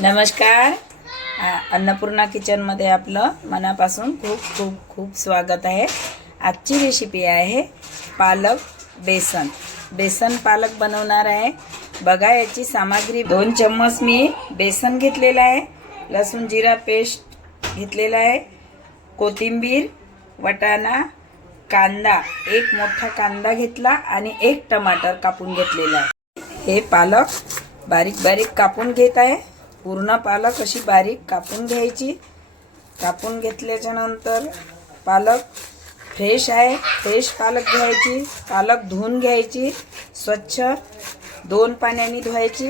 नमस्कार. अन्नपूर्णा किचनमध्ये आपलं मनापासून खूप खूप खूप स्वागत आहे. आजची रेसिपी आहे पालक बेसन पालक बनवणार आहे. बघा याची सामग्री 2 चम्मच मी बेसन घेतलेलं आहे, लसूण जिरा पेस्ट घेतलेला आहे, कोथिंबीर, वटाणा, कांदा, एक मोठा कांदा घेतला आणि एक टमाटर कापून घेतलेला आहे. हे पालक बारीक बारीक कापून घेत आहे. पूर्ण पालक अशी बारीक कापून घ्यायची. कापून घेतल्याच्या नंतर पालक फ्रेश आहे, फ्रेश पालक घ्यायची. पालक धुवून घ्यायची स्वच्छ, 2 पाण्याने धुवायची.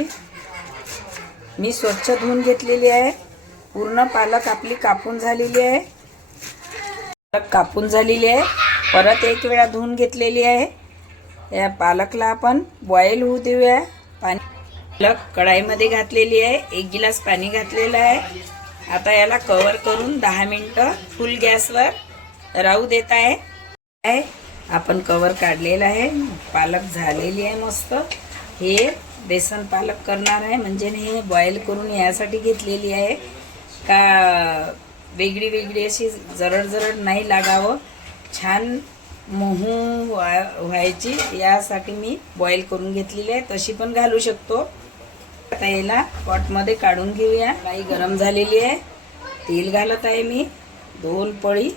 मी स्वच्छ धुवून घेतलेली आहे. पूर्ण पालक आपली कापून झालेली आहे. पालक कापून झालेली आहे. परत एक वेळा धुवून घेतलेली आहे. या पालकला आपण बॉईल होऊ देऊया. पालक कढाईमध्ये घातलेली आहे. 1 गिलास पाणी घातलेलं आहे. आता याला कव्हर करून 10 मिनिटं फुल गॅसवर राहू देत आहे. आपण कव्हर काढलेला आहे. पालक झालेली आहे मस्त. हे बेसन पालक करणार आहे, म्हणजे हे बॉईल करून यासाठी घेतलेली आहे का वेगळी वेगळी अशी जरड नाही लागावं, छान मऊ व्हायची, यासाठी मी बॉईल करून घेतलेली आहे. तशी पण घालू शकतो. आता याला पॉटमध्ये काढून घेऊया. कढाई गरम झालेली आहे. तेल घालत आहे मी 2 पळी,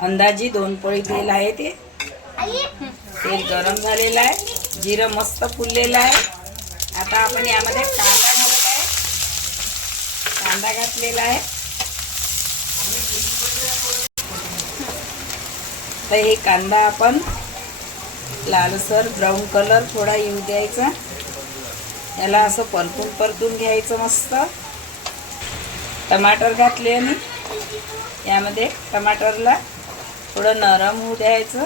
अंदाजी 2 पळी तेल आहे. तेल गरम झालेलं आहे. जिरं मस्त फुललेलं आहे. आता आपण यामध्ये कांदा घालत आहे. कांदा घातलेला आहे. तर हे कांदा आपण लालसर ब्राऊन कलर थोडा येऊ द्यायचा. याला असं परतून घ्यायचं मस्त. टमाटर घातले आणि यामध्ये टमाटरला थोडं नरम होऊ द्यायचं.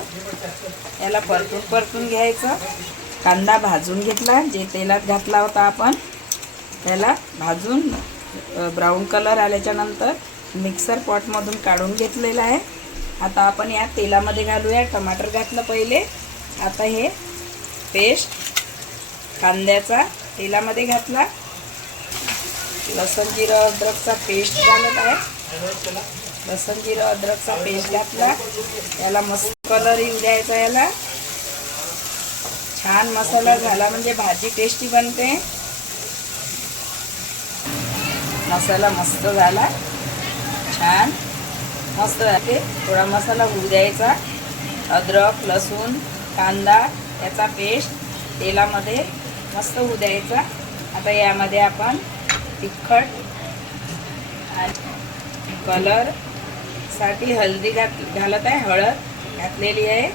याला परतून घ्यायचं. कांदा भाजून घेतला, जे तेलात घातला होता आपण, त्याला भाजून ब्राऊन कलर आल्याच्या नंतर मिक्सर पॉटमधून काढून घेतलेला आहे. आता आपण या तेलामध्ये घालूया. टमाटर घातलं पहिले. आता हे पेस्ट कांद्याचा तेलामध्ये घातला. लसूण जिरं अद्रकचा पेस्ट घालत आहे. लसूण जिरं अद्रकचा पेस्ट घातला. याला मस्त कलर येऊ द्यायचा. याला छान मसाला झाला म्हणजे भाजी टेस्टी बनते. मसाला मस्त झाला, छान मस्त झाले. थोडा मसाला होऊ द्यायचा. अद्रक, लसूण, कांदा याचा पेस्ट तेलामध्ये मस्त होऊ द्यायचा. आता यामध्ये आपण तिखट आणि कलरसाठी हळदी घालत आहे. हळद घातलेली आहे.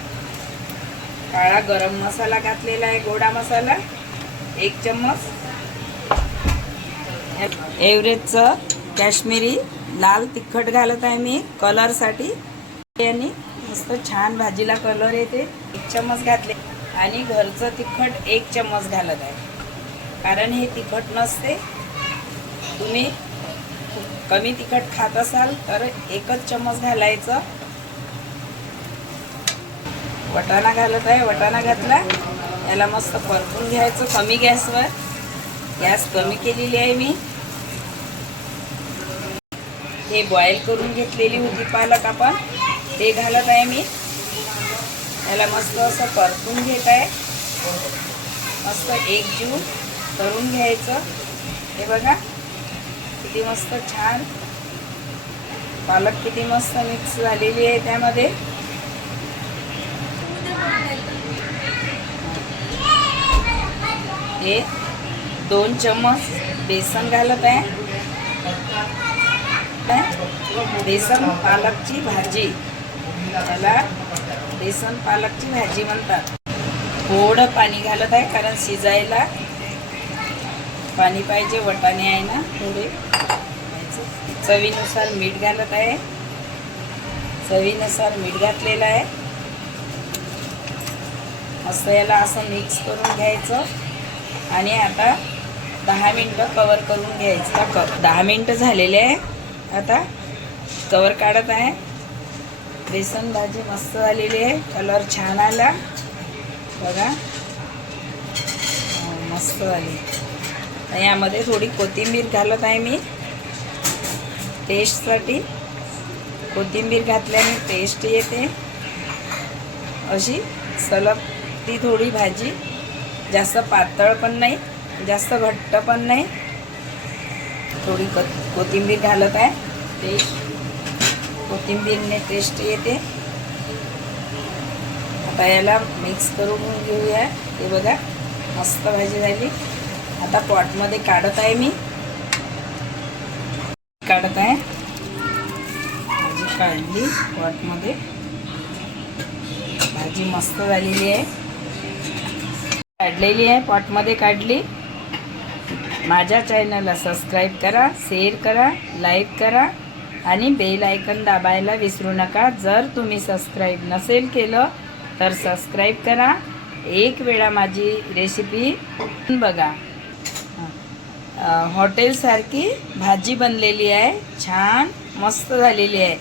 काळा गरम मसाला घातलेला आहे. गोडा मसाला 1 चम्मच. एव्हरेजचं काश्मीरी लाल तिखट घालत आहे मी कलरसाठी. आणि मस्त छान भाजीला कलर येते. 1 चम्मच घातले. आणि घरचं तिखट 1 चम्मच घालत आहे, कारण हे तिखट नसते. तुम्ही कमी तिखट खात असाल तर 1च चम्मच घालायचं. वटाणा घालत आहे. वटाणा घातला. याला मस्त परतून घ्यायचं कमी गॅसवर. गॅस कमी केलेली आहे मी. हे बॉईल करून घेतलेली होती पालक आपण, ते घालत आहे मी. याला मस्त असं परतून घेत आहे. मस्त एकजीव करून घ्यायचं. हे बघा किती मस्त छान पालक किती मस्त मिक्स झालेली आहे त्यामध्ये. हे 2 चम्मच बेसन घालत आहे. बेसन पालकची भाजी, त्याला बेसन पालकची भाजी म्हणतात. थोडं पाणी घालत आहे, कारण शिजायला पाणी पाहिजे. वटाणे आहे ना थोडे. चवीनुसार मीठ घालत आहे. चवीनुसार मीठ घातलेलं आहे. मस्त याला असं मिक्स करून घ्यायचं. आणि आता 10 मिनिटं कवर करून घ्यायचं. 10 मिनिटं झालेले आहे. आता कवर काढत आहे. बेसन भाजी मस्त झालेली आहे. कलर छान आला बघा, मस्त झाली. यामध्ये थोडी कोथिंबीर घालत आहे मी टेस्टसाठी. कोथिंबीर घातल्याने टेस्ट येते. अशी सलग ती थोडी भाजी, जास्त पातळ पण नाही जास्त घट्ट पण नाही. थोडी कोथिंबीर घालत आहे. कोथिंबीरने टेस्ट येते. आता याला मिक्स करून घेऊया. हे बघा मस्त भाजी झाली. आता पॉटमध्ये काढत आहे मी. काढत आहे भाजी. काढली पॉटमध्ये. भाजी मस्त झालेली आहे. काढलेली आहे पॉटमध्ये काढली. माझ्या चॅनलला सबस्क्राईब करा, शेअर करा, लाईक करा आणि बेल आयकन दाबायला विसरू नका. जर तुम्ही सबस्क्राईब नसेल केलं तर सबस्क्राईब करा. एक वेळा माझी रेसिपी बघा. हॉटेलसारखी भाजी बनलेली आहे. छान मस्त झालेली आहे.